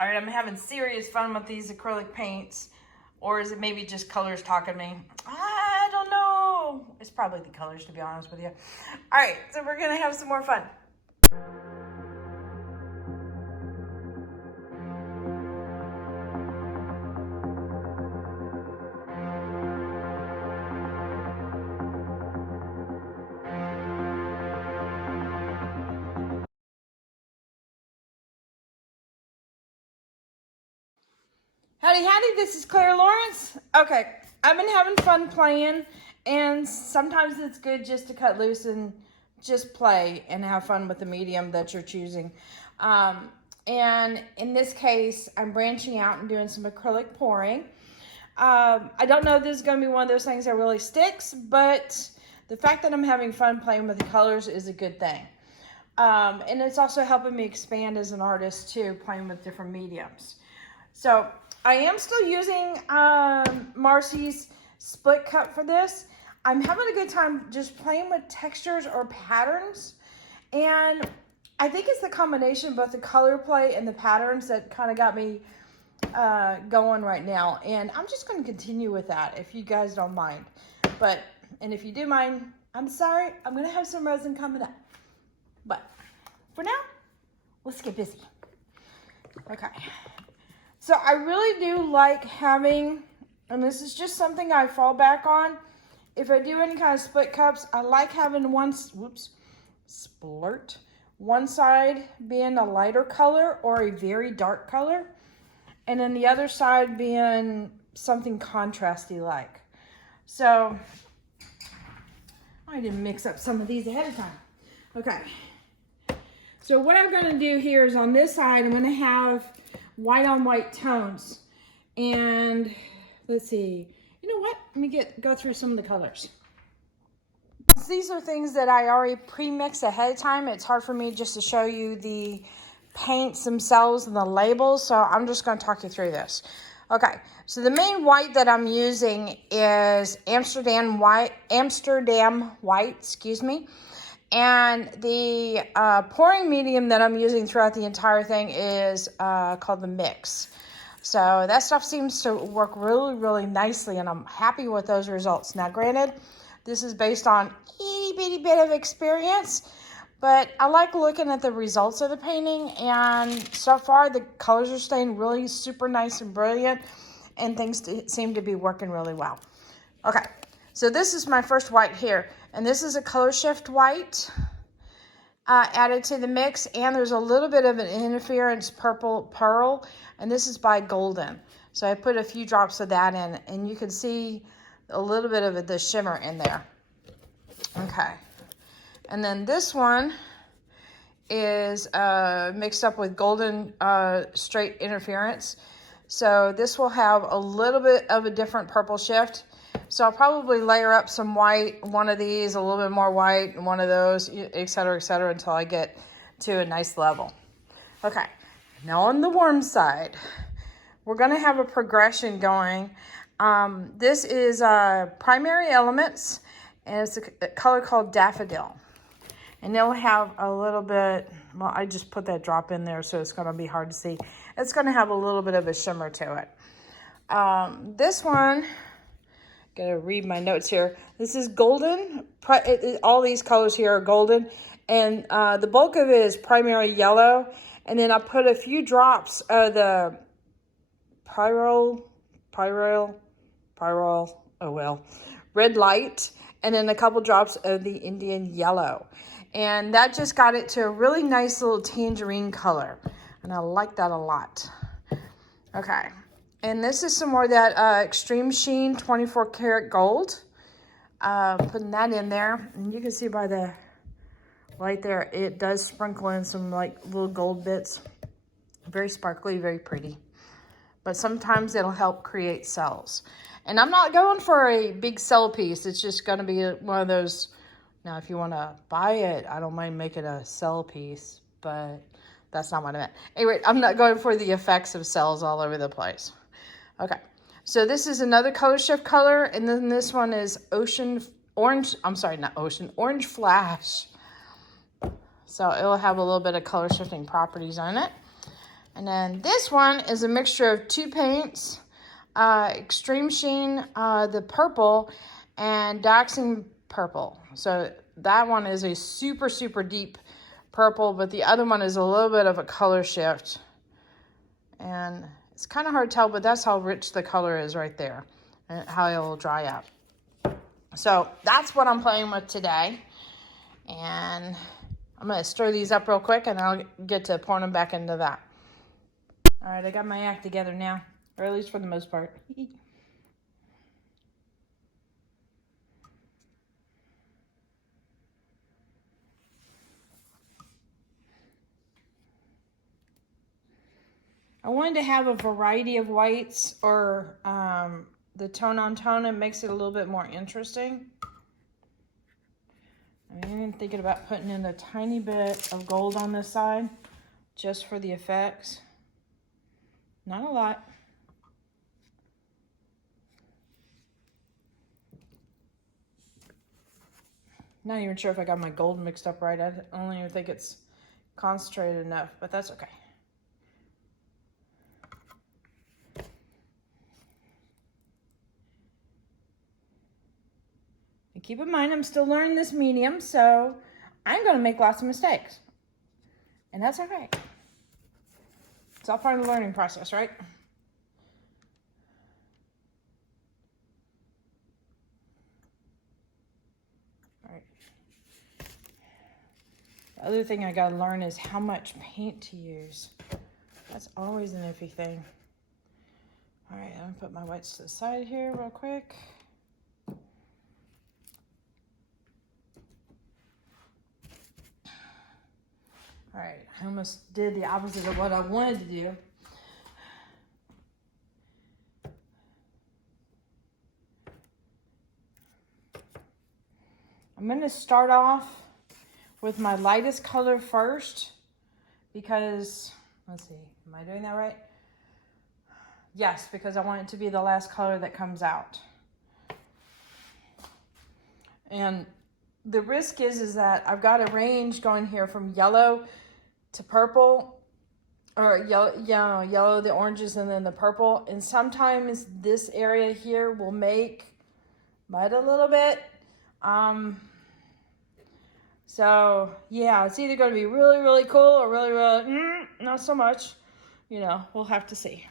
All right, I'm having serious fun with these acrylic paints. Or is it maybe just colors talking to me? I don't know. It's probably the colors, to be honest with you. All right, so we're gonna have some more fun. Howdy, howdy, this is Clara Lawrence. Okay, I've been having fun playing, and sometimes it's good just to cut loose and just play and have fun with the medium that you're choosing. And in this case, I'm branching out and doing some acrylic pouring. I don't know if this is going to be one of those things that really sticks, but the fact that I'm having fun playing with the colors is a good thing. And it's also helping me expand as an artist too, playing with different mediums. So I am still using Marcy's split cup for this. I'm having a good time just playing with textures or patterns. And I think it's the combination of both the color play and the patterns that kind of got me going right now. And I'm just going to continue with that if you guys don't mind. And if you do mind, I'm sorry. I'm going to have some resin coming up. But for now, let's get busy. Okay. So I really do like having, and this is just something I fall back on. If I do any kind of split cups, I like having one side being a lighter color or a very dark color, and then the other side being something contrasty like. So I didn't mix up some of these ahead of time. Okay. So what I'm going to do here is on this side, I'm going to have white on white tones. And let's see, you know what? Let me go through some of the colors. These are things that I already pre-mix ahead of time. It's hard for me just to show you the paints themselves and the labels, so I'm just going to talk you through this. Okay, so the main white that I'm using is Amsterdam white, excuse me. And the pouring medium that I'm using throughout the entire thing is called the mix. So that stuff seems to work really, really nicely, and I'm happy with those results. Now, granted, this is based on itty bitty bit of experience, but I like looking at the results of the painting, and so far the colors are staying really super nice and brilliant, and things seem to be working really well. Okay, so this is my first white here. And this is a color shift white added to the mix. And there's a little bit of an interference purple pearl. And this is by Golden. So I put a few drops of that in. And you can see a little bit of the shimmer in there. Okay. And then this one is mixed up with Golden straight interference. So this will have a little bit of a different purple shift. So I'll probably layer up some white, one of these, a little bit more white, and one of those, et cetera, until I get to a nice level. Okay, now on the warm side, we're going to have a progression going. This is Primary Elements, and it's a color called Daffodil. And it'll have a little bit, well, I just put that drop in there, so it's going to be hard to see. It's going to have a little bit of a shimmer to it. This one, gotta read my notes here. This is Golden. All these colors here are Golden. And the bulk of it is Primary Yellow. And then I put a few drops of the Red Light. And then a couple drops of the Indian Yellow. And that just got it to a really nice little tangerine color. And I like that a lot. Okay. And this is some more of that Extreme Sheen 24 karat gold. Putting that in there. And you can see by the light there, it does sprinkle in some like little gold bits. Very sparkly, very pretty. But sometimes it'll help create cells. And I'm not going for a big cell piece. It's just going to be one of those. Now, if you want to buy it, I don't mind making a cell piece. But that's not what I meant. Anyway, I'm not going for the effects of cells all over the place. Okay, so this is another color shift color, and then this one is Orange Flash. So it'll have a little bit of color shifting properties on it. And then this one is a mixture of two paints, Extreme Sheen, the purple, and Doxing purple. So that one is a super, super deep purple, but the other one is a little bit of a color shift. And it's kind of hard to tell, but that's how rich the color is right there and how it will dry out. So that's what I'm playing with today. And I'm going to stir these up real quick and I'll get to pouring them back into that. All right, I got my act together now, or at least for the most part. I wanted to have a variety of whites or the tone on tone. It makes it a little bit more interesting. I'm even thinking about putting in a tiny bit of gold on this side just for the effects. Not a lot. Not even sure if I got my gold mixed up right. I don't even think it's concentrated enough, but that's okay. And keep in mind, I'm still learning this medium, so I'm going to make lots of mistakes. And that's okay. It's all part of the learning process, right? The other thing I gotta learn is how much paint to use. That's always an iffy thing. All right, I'm gonna put my whites to the side here real quick. All right, I almost did the opposite of what I wanted to do. I'm gonna start off with my lightest color first because, let's see, am I doing that right? Yes, because I want it to be the last color that comes out. And the risk is that I've got a range going here from yellow to purple, or yellow, the oranges, and then the purple. And sometimes this area here will make mud a little bit. So yeah, it's either going to be really, really cool or really, really, not so much. You know, we'll have to see.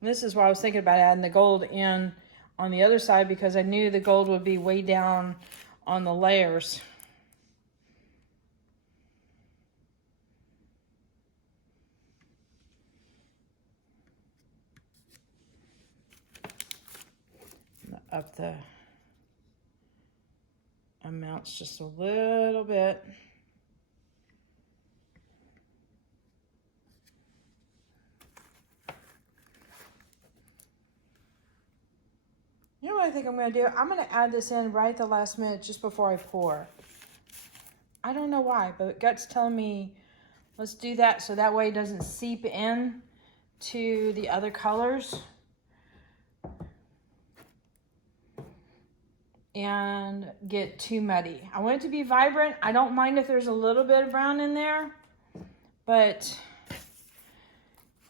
And this is why I was thinking about adding the gold in on the other side, because I knew the gold would be way down on the layers. Up the amounts just a little bit. You know what I think I'm going to do? I'm going to add this in right at the last minute just before I pour. I don't know why, but gut's telling me let's do that so that way it doesn't seep in to the other colors and get too muddy. I want it to be vibrant. I don't mind if there's a little bit of brown in there, but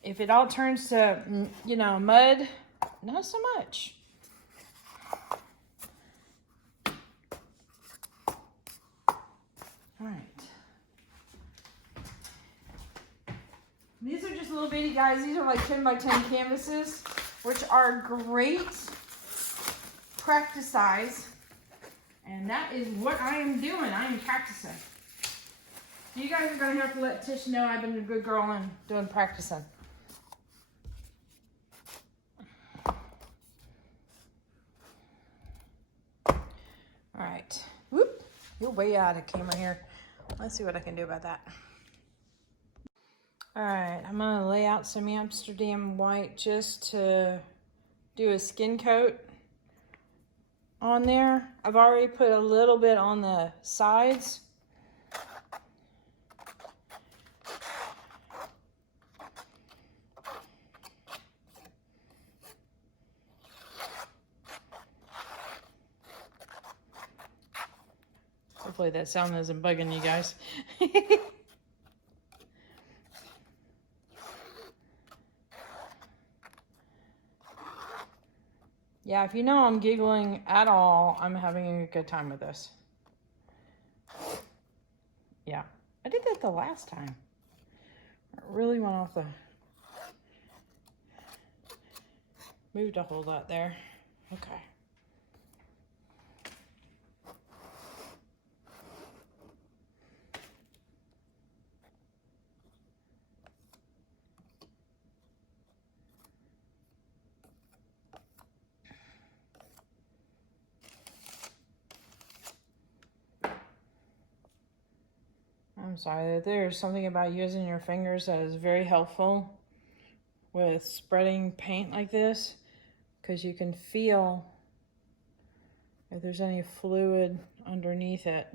if it all turns to, you know, mud, not so much. All right. These are just little bitty guys. These are like 10 by 10 canvases, which are great practice size. And that is what I am doing. I am practicing. You guys are going to have to let Tish know I've been a good girl and doing practicing. All right. Whoop. You're way out of camera here. Let's see what I can do about that. All right. I'm going to lay out some Amsterdam white just to do a skin coat on there. I've already put a little bit on the sides. Hopefully that sound isn't bugging you guys. Yeah, if you know I'm giggling at all, I'm having a good time with this. Yeah, I did that the last time. It really went off the... Moved a whole lot there. Okay. I'm sorry, there's something about using your fingers that is very helpful with spreading paint like this, because you can feel if there's any fluid underneath it.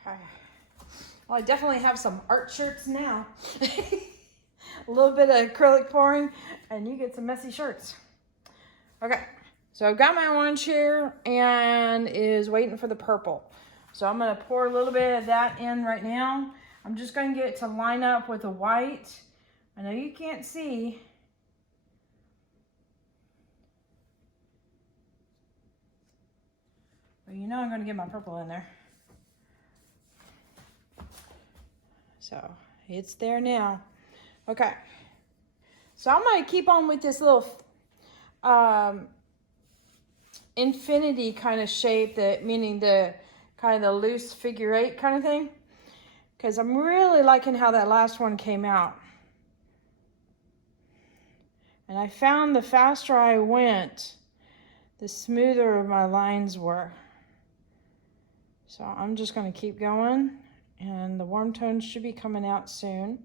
Okay. Well, I definitely have some art shirts now. A little bit of acrylic pouring and you get some messy shirts. Okay, so I've got my orange here and is waiting for the purple. So I'm gonna pour a little bit of that in right now. I'm just gonna get it to line up with the white. I know you can't see. But you know I'm gonna get my purple in there. So it's there now. Okay, so I'm gonna keep on with this little infinity kind of shape, that meaning the kind of the loose figure 8 kind of thing, because I'm really liking how that last one came out. And I found the faster I went, the smoother my lines were. So I'm just going to keep going, and the warm tones should be coming out soon.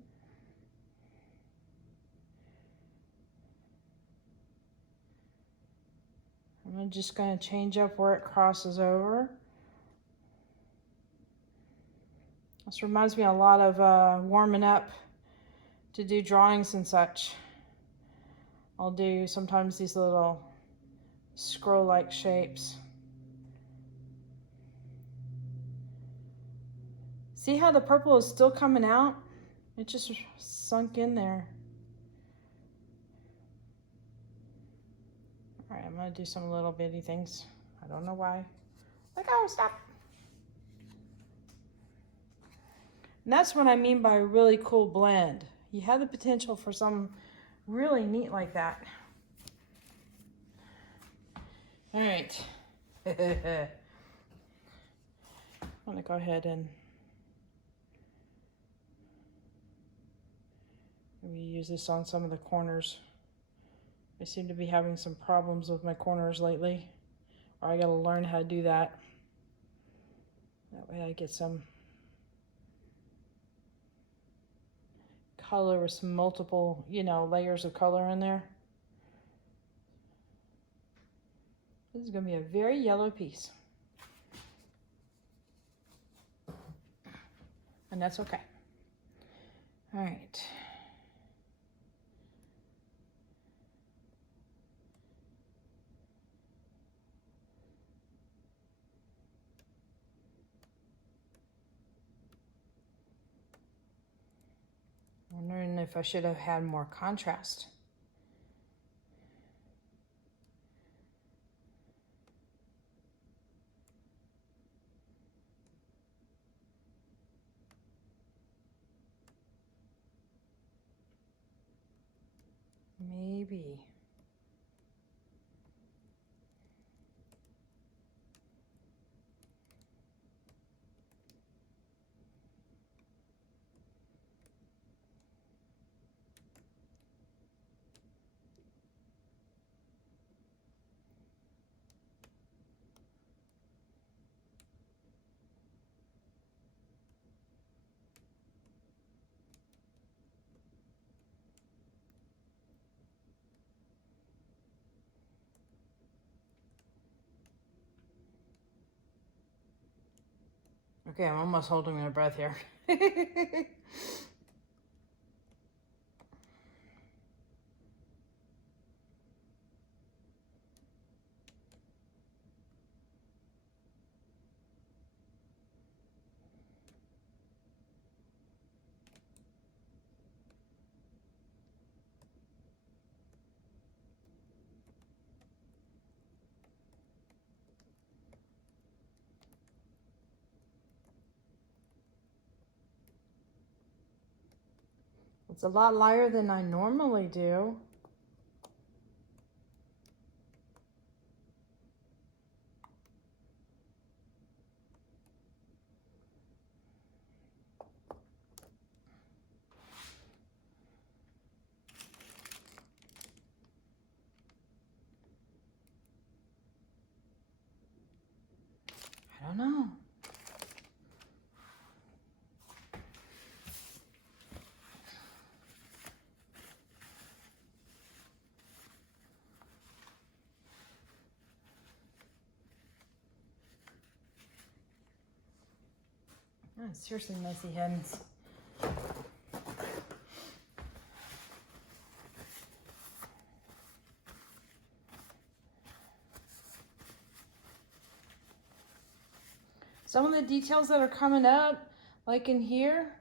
I'm just going to change up where it crosses over. This reminds me a lot of warming up to do drawings and such. I'll do sometimes these little scroll-like shapes. See how the purple is still coming out? It just sunk in there. All right, I'm gonna do some little bitty things. I don't know why. Let go, stop. And that's what I mean by a really cool blend. You have the potential for some really neat like that. All right. I'm gonna go ahead and maybe use this on some of the corners. I seem to be having some problems with my corners lately, or I gotta learn how to do that. That way I get some color with some multiple, layers of color in there. This is gonna be a very yellow piece. And that's okay. All right. I'm wondering if I should have had more contrast. Maybe. Okay, I'm almost holding my breath here. It's a lot lighter than I normally do. I don't know. Oh, seriously messy hands. Some of the details that are coming up, like in here,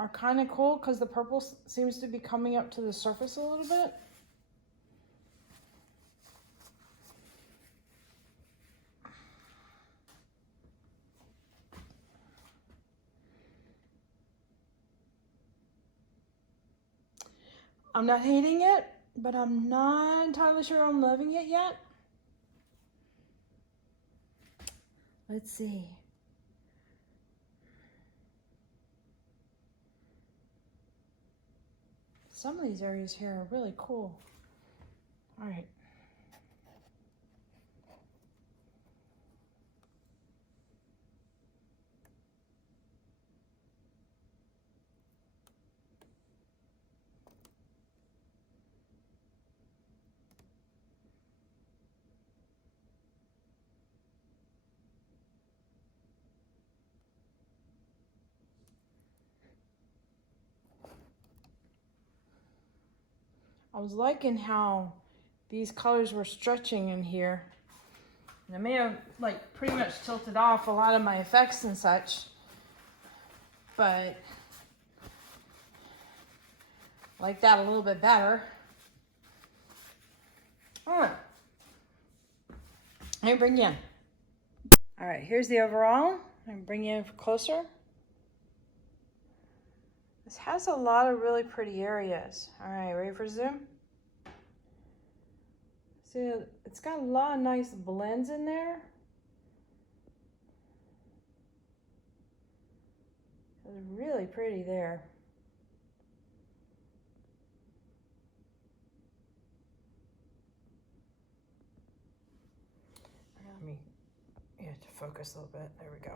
are kind of cool because the purple seems to be coming up to the surface a little bit. I'm not hating it, but I'm not entirely sure I'm loving it yet. Let's see. Some of these areas here are really cool. All right. I was liking how these colors were stretching in here. And I may have like pretty much tilted off a lot of my effects and such, but I like that a little bit better. All right, let me bring you in. All right, here's the overall. I'm gonna bring you in closer. This has a lot of really pretty areas. All right, ready for zoom? See, it's got a lot of nice blends in there. It's really pretty there. Let me get to focus a little bit. There we go.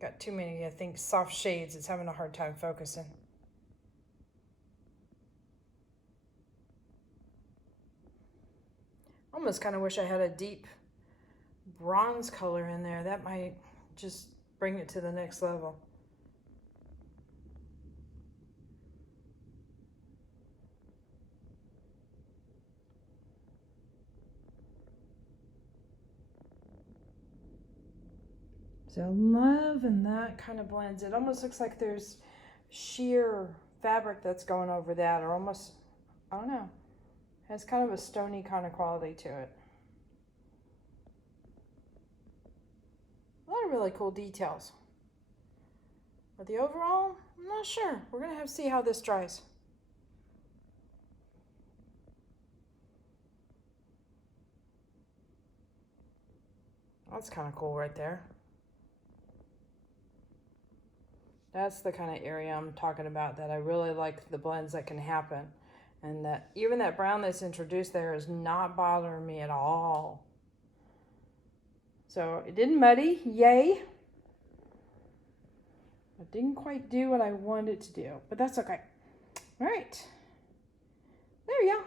Got too many, I think, soft shades. It's having a hard time focusing. Almost kind of wish I had a deep bronze color in there. That might just bring it to the next level. So I'm loving that kind of blends. It almost looks like there's sheer fabric that's going over that, or almost, I don't know, has kind of a stony kind of quality to it. A lot of really cool details. But the overall, I'm not sure. We're gonna have to see how this dries. That's kind of cool right there. That's the kind of area I'm talking about, that I really like the blends that can happen. And that even that brown that's introduced there is not bothering me at all. So it didn't muddy, yay. It didn't quite do what I wanted it to do, but that's okay. All right, there we go.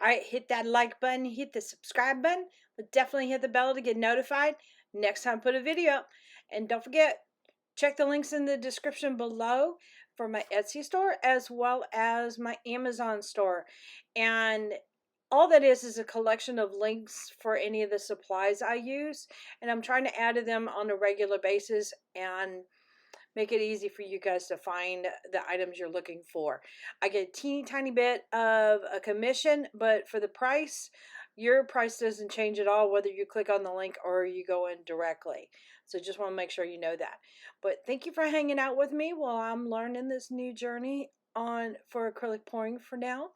All right, hit that like button, hit the subscribe button, but definitely hit the bell to get notified next time I put a video up. And don't forget, check the links in the description below for my Etsy store as well as my Amazon store. And all that is a collection of links for any of the supplies I use. And I'm trying to add to them on a regular basis and make it easy for you guys to find the items you're looking for. I get a teeny tiny bit of a commission, but for the price, your price doesn't change at all whether you click on the link or you go in directly. So just want to make sure you know that. But thank you for hanging out with me while I'm learning this new journey on for acrylic pouring for now.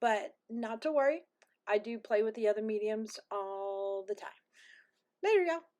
But not to worry, I do play with the other mediums all the time. Later, y'all.